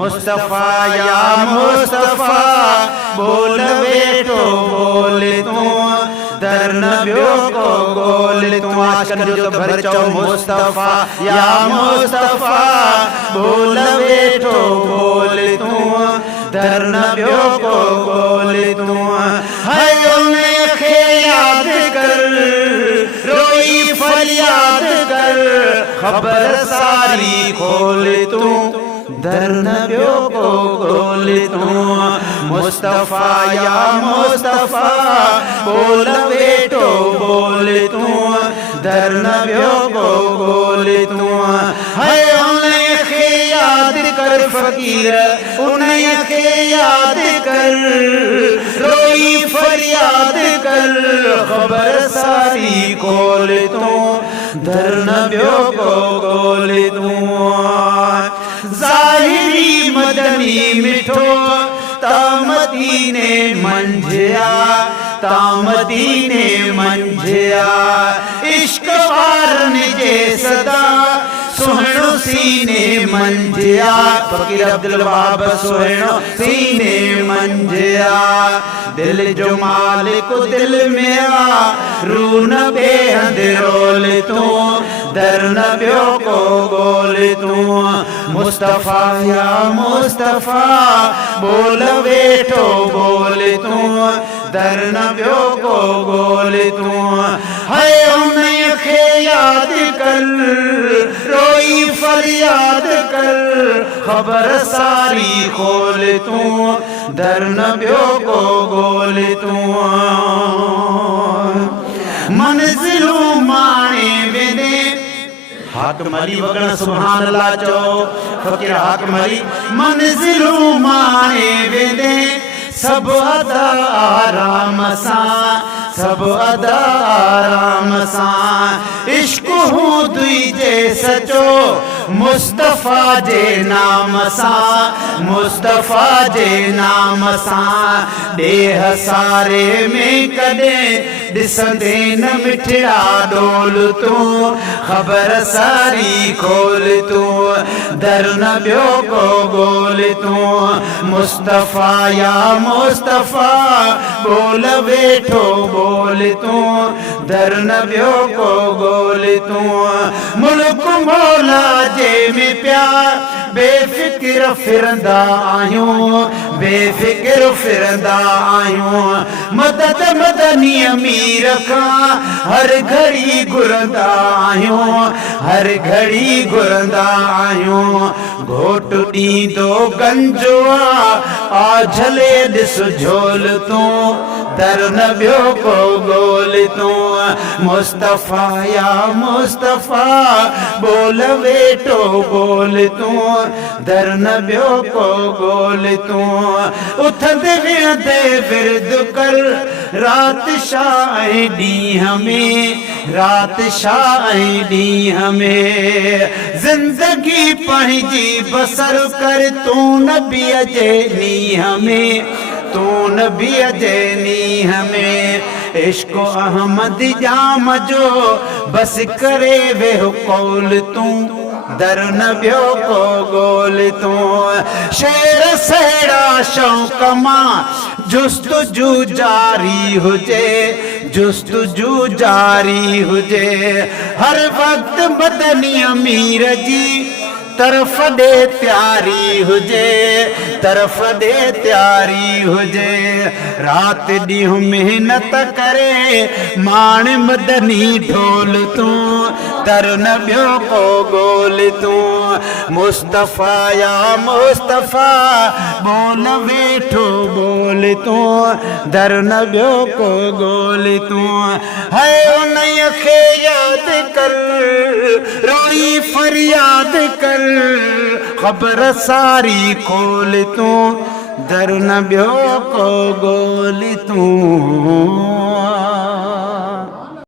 मुस्तफा या मुस्तफा बोल बेटो बोल तू दर नबियों को गोल तू आजकल जो भर चो मुस्तफा या मुस्तफा बोल बेटो बोल तू दर नबियों को गोल तू है उन्हें खे याद कर रोई फरियाद कर खबर सारी खोल तू दर नबियों को गोल तू मुस्तफा या मुस्तफा बोल बेटो बोल तू दर नबियों को गोल तू है उन्हें खे याद कर फकीर उन्हें खे याद कर रोई फरियाद कर खबर सारी खोल तू दर नबियों को गोल तू ज़ाहिरी मदनी मिठो तामदीने मंझिया तामदीने मंझिया इश्क वारन जे सदा सुहणो सीने मंझिया फकीर अब्दुल वहाब सुहणो सीने मंझिया दिल जो मालिक दिल में आ रून बेहद रोल तू दर नबियों को गोल तू मुस्तफा या मुस्तफा बोल बेटो बोल तू दर नबियों को गोल तू है उन्हें खे याद कर रोई फरियाद कर खबर सारी खोल तू दर नबियों को गोल तू मंजिलों माने वेदे हाकिम अली वगण सुभान अल्लाह चो फकीर हाकिम अली मंजिलों माने वेदे सब अदा आराम सां सब अदा आराम सां इश्क हूँ दुई जे सचो मुस्तफा जे नाम सां मुस्तफा जे नाम सां देह सारे में कदे ॾिसंदे न मिठड़ा डोल तू खबर सारी खोल तू दर नबियों को गोल तू मुस्तफा या मुस्तफा बोल बेटो बोल तू दर नबियों को गोल तू मुल्क मौला जे में प्यार बेफिक्र फिरंदा आहियूं बेफिक्र फिरंदा आहियूं मदद मदनी अमीर खां हर घड़ी घुरंदा आहियूं हर घड़ी घुरंदा आहियूं घोट ॾींदो गंजो आ झले ॾिस झोल तू दर नबियों को गोल तू मुस्तफा या मुस्तफा बोल बेटो बोल तू दर नबियों को गोल तू उथंदे वेंदे विरद कर रात शाह ॾींहं में रात शाह ॾींहं में जिंदगी पंहिंजी बसर कर तू नबीअ जे नीह में तू नबीअ जे नीह में इश्क अहमद जाम जो बस करे वेहो कौल तू दर नबियों को गोल तू शेर सेड़ा शौक़ मां जुस्तजू जारी हुजे जुस्तजू जारी हुजे हर वक्त मदनी अमीर जी तरफ दे त्यारी हुजे तरफ दे त्यारी हुजे रात ॾींहुं मेहनत करे माण मदनी ढोल तू दर नबियों को गोल तू मुस्तफा या मुस्तफा बोल बेटो बोल तू दर नबियों को गोल तू है उन्हें खे याद कर रोई फरियाद कर खबर सारी खोल तू दर नबियों को गोल तू